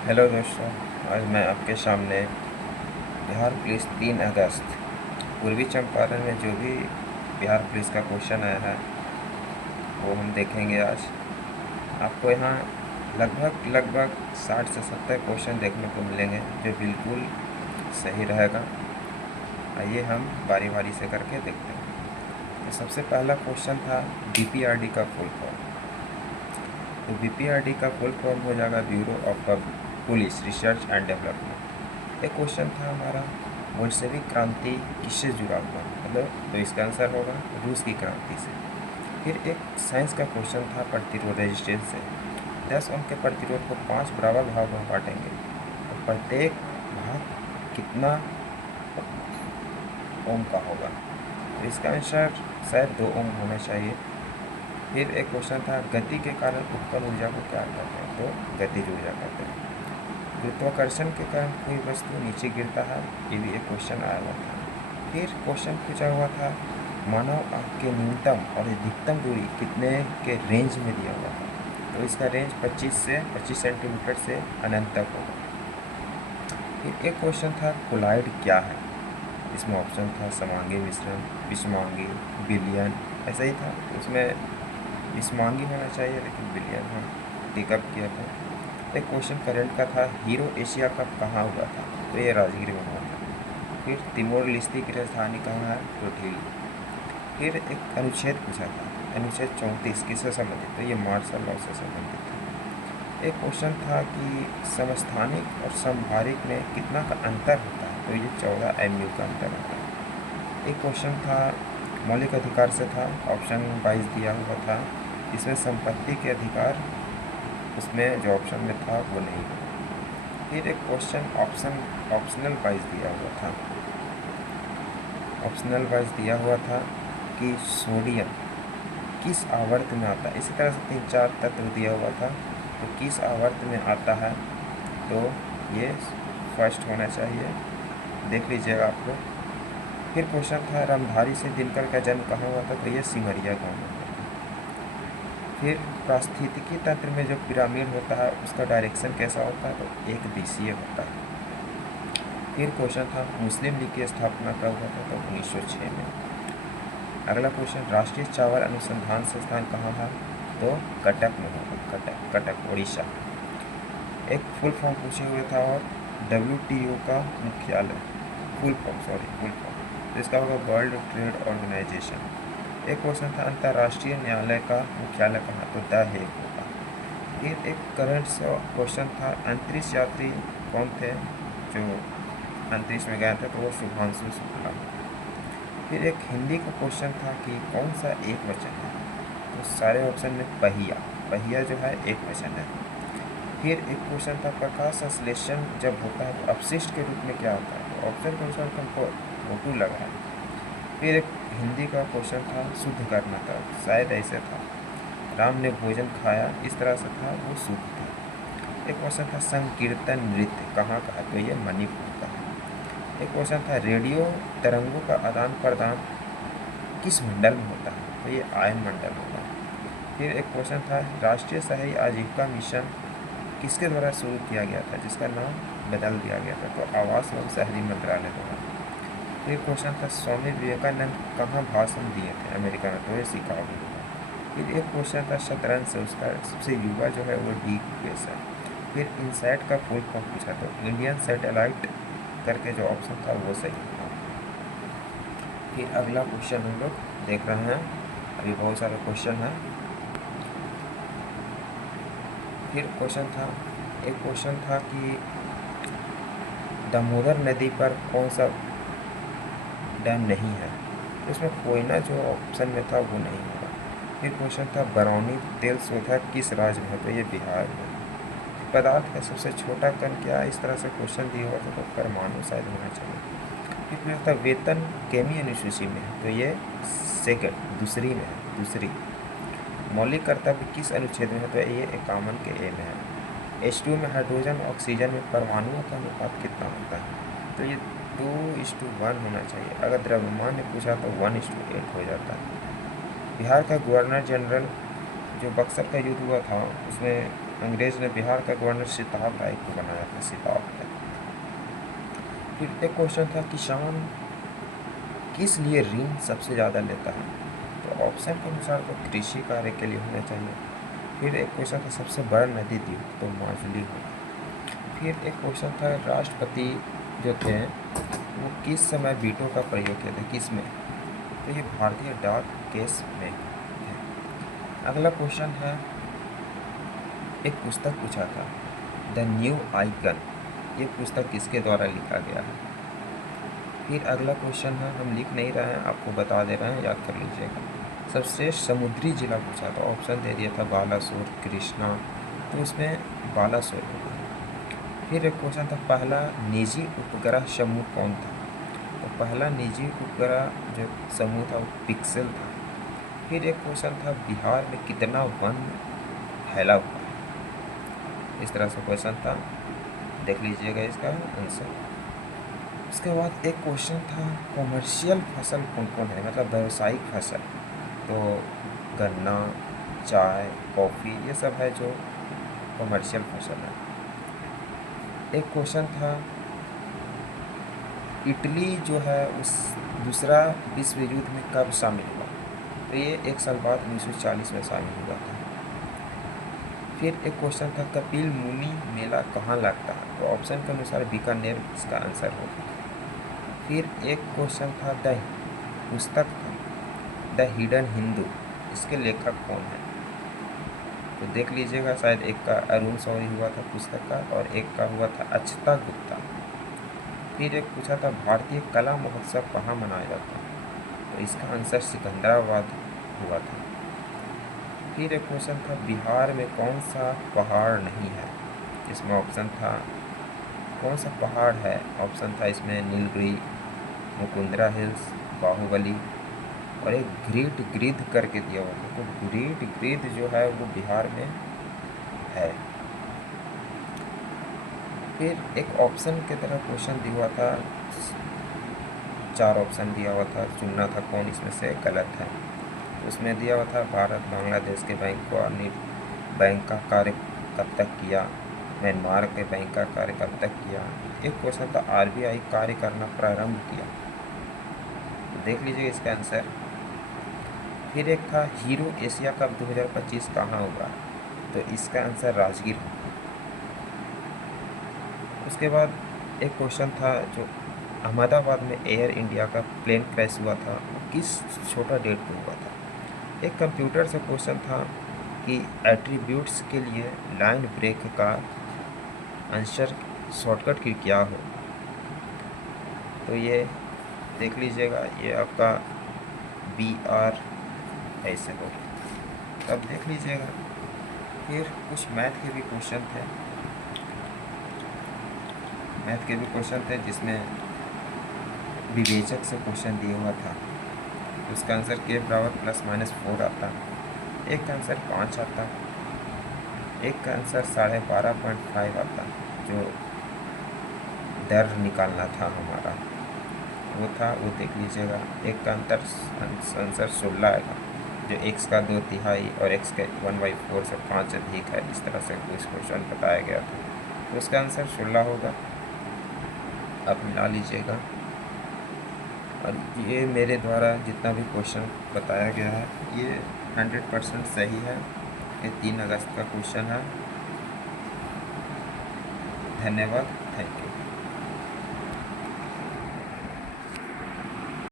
Hello दोस्तों। आज मैं आपके सामने बिहार पुलिस 3 अगस्त पूर्वी चंपारण में जो भी बिहार पुलिस का क्वेश्चन आया है वो हम देखेंगे आज। आपको यहाँ लगभग लगभग 60 से 70 क्वेश्चन देखने को मिलेंगे जो बिल्कुल सही रहेगा। आइए हम बारी बारी से करके देखते हैं। तो सबसे पहला क्वेश्चन था बीपीआरडी का फुल फॉर्म। तो बीपीआरडी का फुल फॉर्म हो जाएगा bureau of police research and development. एक क्वेश्चन था हमारा बोल्शेविक क्रांति किससे जुड़ा हुआ, मतलब तो इसका आंसर होगा रूस की क्रांति से। फिर एक साइंस का क्वेश्चन था प्रतिरोध रेजिस्टेंस से। 10 ओम के प्रतिरोध को 5 बराबर भागों में बांटेंगे तो प्रत्येक भाग कितना ओम का होगा। तो इसका आंसर शायद 2 ओम होना चाहिए। फिर एक क्वेश्चन था गति के कारण उत्पन्न ऊर्जा को क्या कहते हैं, तो गतिज ऊर्जा कहते हैं। गुरुत्वाकर्षण के कारण कोई वस्तु नीचे गिरता है, ये भी एक क्वेश्चन आया हुआ था। फिर क्वेश्चन पूछा हुआ था मानव आँख के न्यूनतम और अधिकतम दूरी कितने के रेंज में दिया हुआ था, तो इसका रेंज 25 सेंटीमीटर से अनंत तक होगा। फिर एक क्वेश्चन था कोलाइड क्या है, इसमें ऑप्शन था समांगी मिश्रण, विषमांगी, विलयन, ऐसा ही था। उसमें विषमांगी होना चाहिए लेकिन विलयन हम टिकअप किया था। एक क्वेश्चन करंट का था हीरो एशिया कप कहाँ हुआ था, तो ये राजगीर में हुआ था। फिर तिमोर लिस्ती की राजधानी कहाँ है, तो दिल्ली। फिर एक अनुच्छेद पूछा था अनुच्छेद 34 किससे संबंधित, तो ये मार्शल लॉ से संबंधित था। एक क्वेश्चन था कि समस्थानिक और समभारिक में कितना का अंतर होता है, तो ये 14 MU का अंतर होता है। एक क्वेश्चन था मौलिक अधिकार से था, ऑप्शन 22 दिया हुआ था। इसमें संपत्ति के अधिकार उसमें जो ऑप्शन में था वो नहीं हुआ। फिर एक क्वेश्चन ऑप्शनल वाइज दिया हुआ था। ऑप्शनल वाइज दिया हुआ था कि सोडियम किस आवर्त में आता है। इसी तरह से 3-4 तत्व दिया हुआ था, तो किस आवर्त में आता है, तो ये फर्स्ट होना चाहिए, देख लीजिएगा आप लोग। फिर क्वेश्चन था रामधारी से दिनकर का जन्म कहाँ हुआ था, तो ये सिमरिया गाँव में हुआ था। फिर पारिस्थितिकी तंत्र में जो पिरामिड होता है उसका डायरेक्शन कैसा होता है, तो एक दिशीय होता है। फिर क्वेश्चन था मुस्लिम लीग की स्थापना कब हुआ था, तो 1906 में। अगला क्वेश्चन राष्ट्रीय चावल अनुसंधान संस्थान कहाँ है, तो कटक में होगा, कटक उड़ीसा। एक फुल फॉर्म पूछे हुए था और WTO का मुख्यालय फुल फॉर्म तो इसका होगा वर्ल्ड ट्रेड ऑर्गेनाइजेशन। एक क्वेश्चन था अंतर्राष्ट्रीय न्यायालय का मुख्यालय कहाँ, तो द हेग होगा। फिर एक करंट क्वेश्चन था अंतरिक्ष यात्री कौन थे जो अंतरिक्ष में गए थे, तो वो शुभांशु शुक्ला। फिर एक हिंदी का क्वेश्चन था कि कौन सा एक वचन है, तो सारे ऑप्शन में पहिया जो है एक वचन है। फिर एक क्वेश्चन था प्रकाश संश्लेषण जब होता है तो अपशिष्ट के रूप में क्या होता है, तो ऑप्शन के अनुसार हमको फोटो लगा है। फिर एक हिंदी का क्वेश्चन था शुद्ध करना था, शायद ऐसे था राम ने भोजन खाया, इस तरह से था, वो शुद्ध था। एक क्वेश्चन था संकीर्तन नृत्य कहाँ का है, तो ये मणिपुर का है। एक क्वेश्चन था रेडियो तरंगों का आदान प्रदान किस मंडल में होता है, तो ये आयन मंडल होगा। फिर एक क्वेश्चन था राष्ट्रीय शहरी आजीविका मिशन किसके द्वारा शुरू किया गया था, जिसका नाम बदल दिया गया था, तो आवास एवं शहरी मंत्रालय द्वारा। फिर क्वेश्चन था स्वामी विवेकानंद कहाँ भाषण दिए थे, अमेरिका में, तो ये शिकागो होगा। फिर एक क्वेश्चन था शतरंज से उसका सबसे युवा जो है वो डी केस है। फिर इनसैट का फुल फॉर्म पूछा, तो इंडियन सैटेलाइट करके जो ऑप्शन था वो सही था। फिर अगला क्वेश्चन हम लोग देख रहे हैं, अभी बहुत सारे क्वेश्चन हैं। फिर एक क्वेश्चन था कि दामोदर नदी पर कौन सा डैम नहीं है, तो इसमें कोयना जो ऑप्शन में था वो नहीं होगा। फिर क्वेश्चन था बरौनी तेल शोधक किस राज्य में है, तो ये बिहार में। पदार्थ का सबसे छोटा कण क्या है, इस तरह से क्वेश्चन दिया हुआ था, तो परमाणु शायद होना चाहिए। फिर पूछा था वेतन केमी अनुसूची में है, तो ये सेकंड दूसरी में है, दूसरी। मौलिक कर्तव्य किस अनुच्छेद में है, तो ये 51 के ए में है। H2 में हाइड्रोजन ऑक्सीजन में परमाणुओं का अनुपात कितना होता है, तो ये 2:1 होना चाहिए। अगर द्रव्यमान ने पूछा तो 1:8 हो जाता है। बिहार का गवर्नर जनरल जो बक्सर का युद्ध हुआ था उसमें अंग्रेज ने बिहार का गवर्नर सिताब राय को बनाया था, सिताब राय। फिर एक क्वेश्चन था, किसान किस लिए ऋण सबसे ज़्यादा लेता है? तो ऑप्शन के अनुसार तो कृषि कार्य के लिए होना चाहिए। फिर एक क्वेश्चन था, सबसे बड़ा नदी द्वीप, तो माजुली होगा। फिर एक क्वेश्चन था, राष्ट्रपति जो थे वो किस समय वीटो का प्रयोग किया था, किस में? तो ये भारतीय डाक केस में है। अगला क्वेश्चन है, एक पुस्तक पूछा था, द न्यू आइकन, ये पुस्तक किसके द्वारा लिखा गया है? फिर अगला क्वेश्चन है, हम लिख नहीं रहे हैं, आपको बता दे रहे हैं, याद कर लीजिएगा। सर्वश्रेष्ठ समुद्री जिला पूछा था, ऑप्शन दे दिया था बालासोर, कृष्णा, तो उसमें बालासोर होगा। फिर एक क्वेश्चन था, पहला निजी उपग्रह समूह कौन था? तो पहला निजी उपग्रह जो समूह था वो पिक्सेल था। फिर एक क्वेश्चन था, बिहार में कितना वन फैला हुआ है? इस तरह से क्वेश्चन था, देख लीजिएगा इसका आंसर। उसके बाद एक क्वेश्चन था, कॉमर्शियल फसल कौन कौन है, मतलब व्यावसायिक फसल? तो गन्ना, चाय, कॉफ़ी, ये सब है जो कॉमर्शियल फसल है। एक क्वेश्चन था, इटली जो है उस दूसरा विश्व युद्ध में कब शामिल हुआ? तो ये 1 साल बाद 1940 में शामिल हुआ था। फिर एक क्वेश्चन था, कपिल मुनि मेला कहाँ लगता है? तो ऑप्शन के अनुसार बीकानेर इसका आंसर होगा। फिर एक क्वेश्चन था, द पुस्तक था द हिडन हिंदू, इसके लेखक कौन है? तो देख लीजिएगा, शायद एक का अरुण शौरी हुआ था पुस्तक का, और एक का हुआ था अक्षता गुप्ता। फिर एक पूछा था, भारतीय कला महोत्सव कहाँ मनाया जाता है? तो इसका आंसर सिकंदराबाद हुआ था। फिर एक क्वेश्चन था, बिहार में कौन सा पहाड़ नहीं है? इसमें ऑप्शन था, कौन सा पहाड़ है? ऑप्शन था इसमें नीलगिरी, मुकुंदरा हिल्स, बाहुबली, और एक ग्रेट गिरिध करके दिया हुआ था। तो ग्रेट गिरिध जो है वो बिहार में है। फिर एक ऑप्शन की तरह क्वेश्चन दिया हुआ था, 4 ऑप्शन दिया हुआ था, चुनना था कौन इसमें से गलत है। तो उसमें दिया हुआ था, भारत बांग्लादेश के बैंक को बैंक का कार्य कब तक किया, म्यांमार के बैंक का कार्य कब तक किया। एक क्वेश्चन था, आरबीआई कार्य करना प्रारंभ किया। तो देख लीजिए इसका आंसर। फिर एक था, हीरो एशिया कप 2025 कहाँ हुआ? तो इसका आंसर राजगीर। उसके बाद एक क्वेश्चन था, जो अहमदाबाद में एयर इंडिया का प्लेन क्रैश हुआ था वो किस छोटा डेट को हुआ था? एक कंप्यूटर से क्वेश्चन था कि एट्रीब्यूट्स के लिए लाइन ब्रेक का आंसर शॉर्टकट की क्या हो? तो ये देख लीजिएगा, ये आपका BR ऐसे हो, तब देख लीजिएगा। फिर कुछ मैथ के भी क्वेश्चन थे, जिसमें विवेचक से क्वेश्चन दिया हुआ था। उसका आंसर k बराबर ±4 आता, एक का आंसर 5 आता, एक का आंसर 12.5 आता, जो दर निकालना था हमारा वो था, वो देख लीजिएगा। एक का आंसर 16 आएगा, जो x का 2/3 और x के 1/4 से 5 अधिक है, इस तरह से कुछ क्वेश्चन बताया गया था। तो उसका आंसर 16 होगा, आप मिला लीजिएगा। और ये मेरे द्वारा जितना भी क्वेश्चन बताया गया है ये 100% सही है। ये 3 अगस्त का क्वेश्चन है। धन्यवाद, थैंक यू।